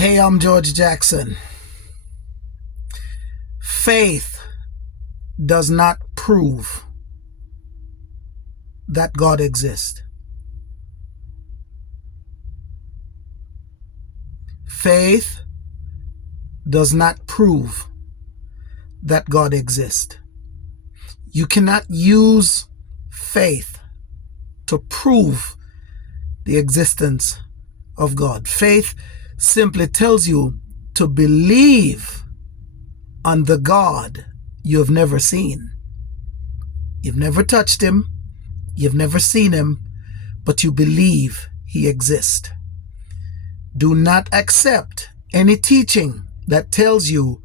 Hey, I'm George Jackson. Faith does not prove that God exists. Faith does not prove that God exists. You cannot use faith to prove the existence of God. Faith simply tells you to believe on the God you've never seen. You've never touched him, you've never seen him, but you believe he exists. Do not accept any teaching that tells you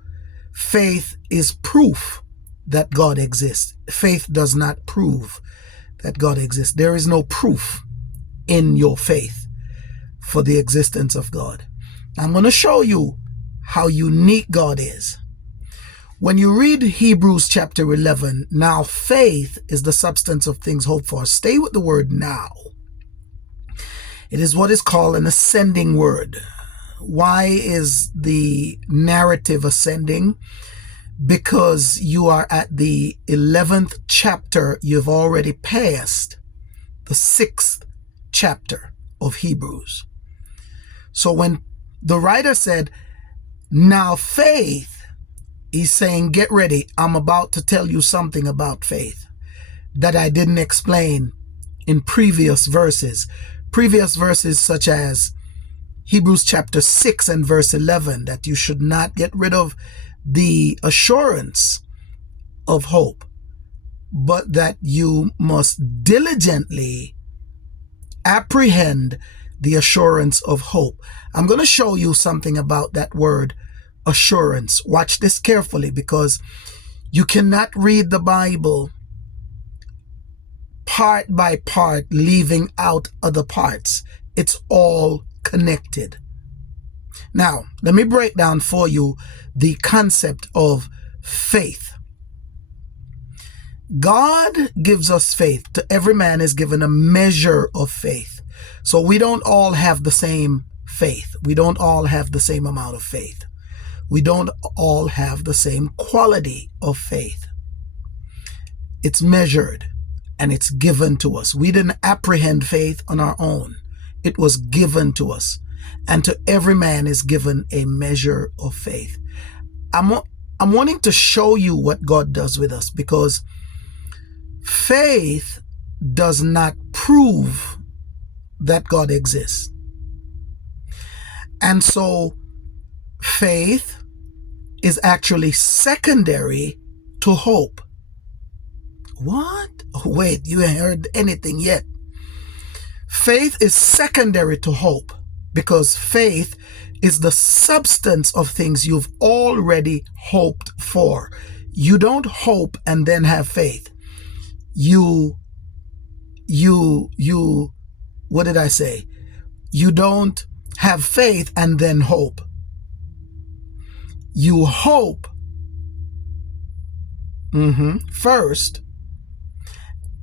faith is proof that God exists. Faith does not prove that God exists. There is no proof in your faith for the existence of God. I'm going to show you how unique God is. When you read Hebrews chapter 11, now faith is the substance of things hoped for. Stay with the word now. It is what is called an ascending word. Why is the narrative ascending? Because you are at the 11th chapter. You've already passed the 6th chapter of Hebrews. So when the writer said, now faith, he's saying, get ready. I'm about to tell you something about faith that I didn't explain in previous verses. Previous verses such as Hebrews chapter 6 and verse 11, that you should not get rid of the assurance of hope, but that you must diligently apprehend the assurance of hope. I'm going to show you something about that word assurance. Watch this carefully, because you cannot read the Bible part by part, leaving out other parts. It's all connected. Now, let me break down for you the concept of faith. God gives us faith. To every man is given a measure of faith. So we don't all have the same faith. We don't all have the same amount of faith. We don't all have the same quality of faith. It's measured and it's given to us. We didn't apprehend faith on our own. It was given to us. And to every man is given a measure of faith. I'm wanting to show you what God does with us, because faith does not prove that God exists. And so faith is actually secondary to hope. What? Wait, you ain't heard anything yet. Faith is secondary to hope, because faith is the substance of things you've already hoped for. You don't hope and then have faith. What did I say? You don't have faith and then hope. You hope first,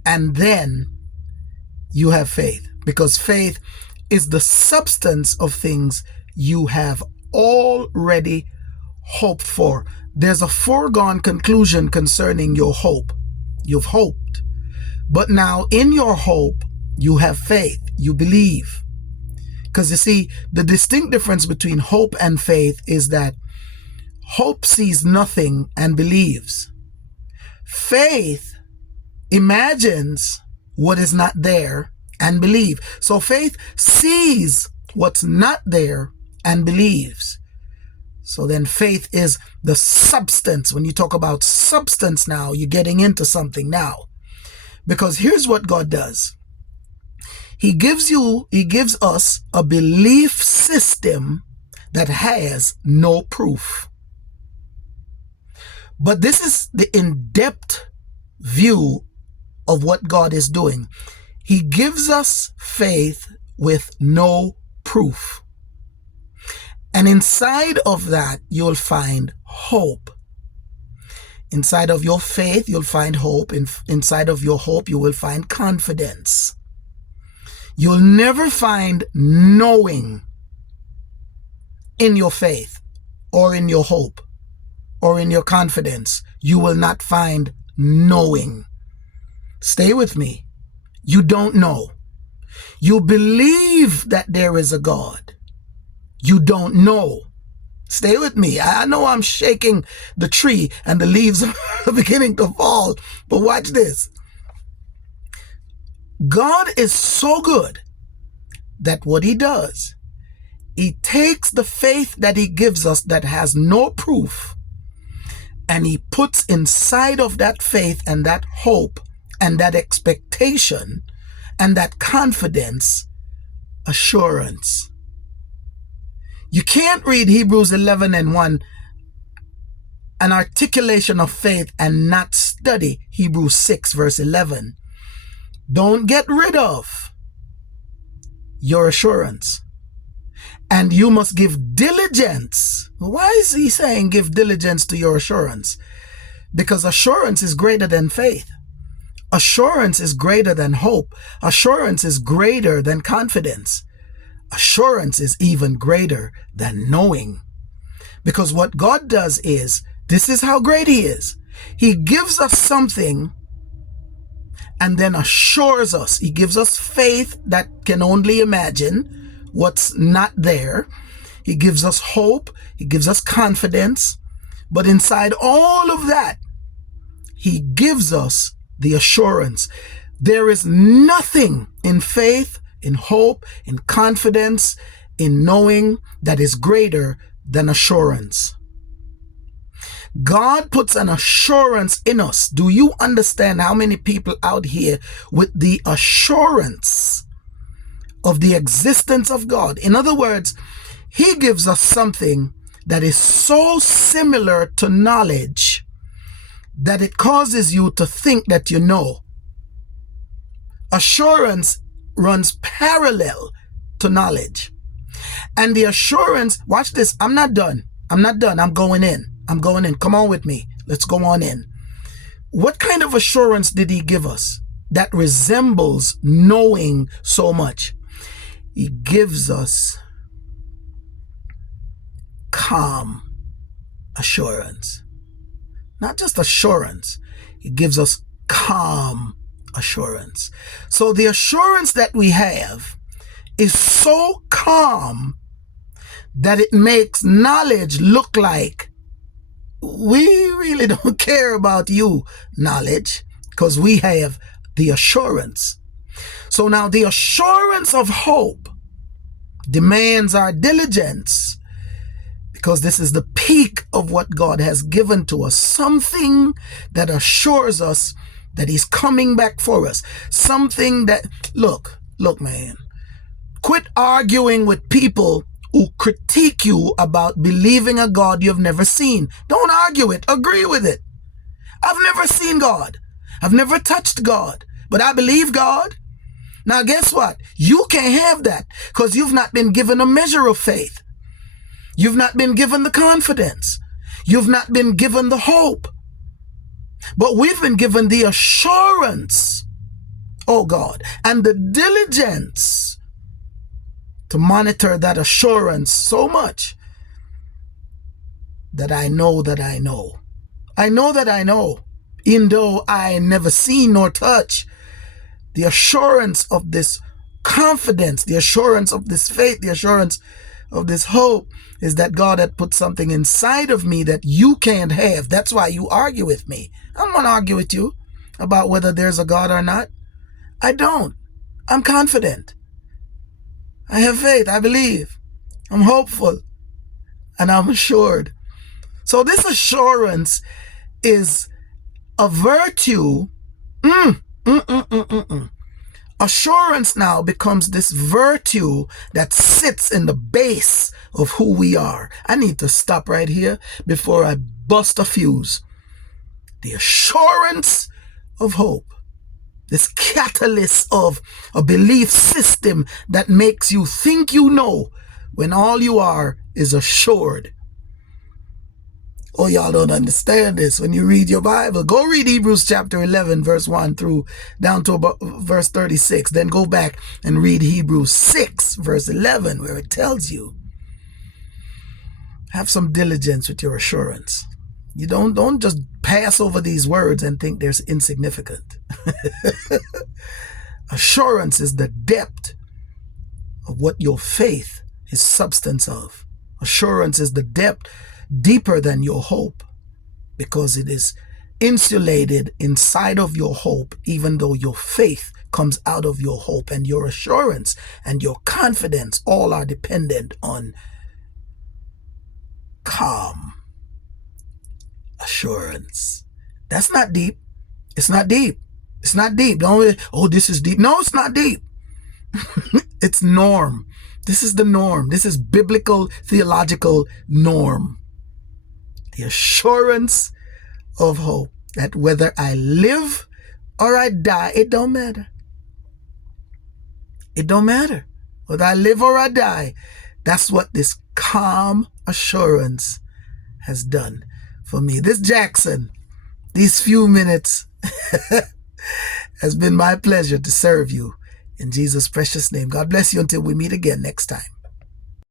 and then you have faith, because faith is the substance of things you have already hoped for. There's a foregone conclusion concerning your hope. You've hoped, but now in your hope, you have faith. You believe. Because you see, the distinct difference between hope and faith is that hope sees nothing and believes. Faith imagines what is not there and believe. So faith sees what's not there and believes. So then faith is the substance. When you talk about substance now, you're getting into something now. Because here's what God does. He gives us a belief system that has no proof. But this is the in-depth view of what God is doing. He gives us faith with no proof. And inside of that, you'll find hope. Inside of your faith, you'll find hope. Inside of your hope, you will find confidence. You'll never find knowing in your faith or in your hope or in your confidence, you will not find knowing. Stay with me. You don't know. You believe that there is a God. You don't know. Stay with me. I know I'm shaking the tree and the leaves are beginning to fall, but watch this. God is so good that what he does, he takes the faith that he gives us that has no proof, and he puts inside of that faith and that hope and that expectation and that confidence assurance. You can't read Hebrews 11:1, an articulation of faith, and not study Hebrews 6:11. Don't get rid of your assurance. And you must give diligence. Why is he saying give diligence to your assurance? Because assurance is greater than faith. Assurance is greater than hope. Assurance is greater than confidence. Assurance is even greater than knowing. Because what God does is, this is how great he is. He gives us something and then assures us. He gives us faith that can only imagine what's not there. He gives us hope. He gives us confidence. But inside all of that, he gives us the assurance. There is nothing in faith, in hope, in confidence, in knowing that is greater than assurance. God puts an assurance in us. Do you understand how many people out here with the assurance of the existence of God? In other words, he gives us something that is so similar to knowledge that it causes you to think that you know. Assurance runs parallel to knowledge. And the assurance, watch this, I'm not done. I'm going in. Come on with me. Let's go on in. What kind of assurance did he give us that resembles knowing so much? He gives us calm assurance. Not just assurance. He gives us calm assurance. So the assurance that we have is so calm that it makes knowledge look like we really don't care about you, knowledge, because we have the assurance. So now the assurance of hope demands our diligence, because this is the peak of what God has given to us. Something that assures us that he's coming back for us. Something that, look, man, quit arguing with people who critique you about believing a God you've never seen. Don't argue it. Agree with it. I've never seen God. I've never touched God, but I believe God. Now, guess what? You can't have that because you've not been given a measure of faith. You've not been given the confidence. You've not been given the hope. But we've been given the assurance, oh God, and the diligence to monitor that assurance so much that I know that I know. I know that I know, even though I never seen nor touch. The assurance of this confidence, the assurance of this faith, the assurance of this hope is that God had put something inside of me that you can't have. That's why you argue with me. I'm not going to argue with you about whether there's a God or not. I don't. I'm confident. I have faith. I believe. I'm hopeful. And I'm assured. So this assurance is a virtue. Assurance now becomes this virtue that sits in the base of who we are. I need to stop right here before I bust a fuse. The assurance of hope. This catalyst of a belief system that makes you think you know when all you are is assured. Oh, y'all don't understand this. When you read your Bible, go read Hebrews chapter 11, verse 1 through down to about verse 36. Then go back and read Hebrews 6, verse 11, where it tells you Have some diligence with your assurance. You don't just pass over these words and think they're insignificant. Assurance is the depth of what your faith is substance of. Assurance is the depth deeper than your hope, because it is insulated inside of your hope, even though your faith comes out of your hope, and your assurance and your confidence all are dependent on calm assurance. That's not deep. It's not deep. It's not deep. Don't, oh, this is deep. No, it's not deep. It's norm. This is the norm. This is biblical, theological norm. The assurance of hope that whether I live or I die, it don't matter. It don't matter. Whether I live or I die, that's what this calm assurance has done for me. This Jackson, these few minutes has been my pleasure to serve you in Jesus' precious name. God bless you until we meet again next time.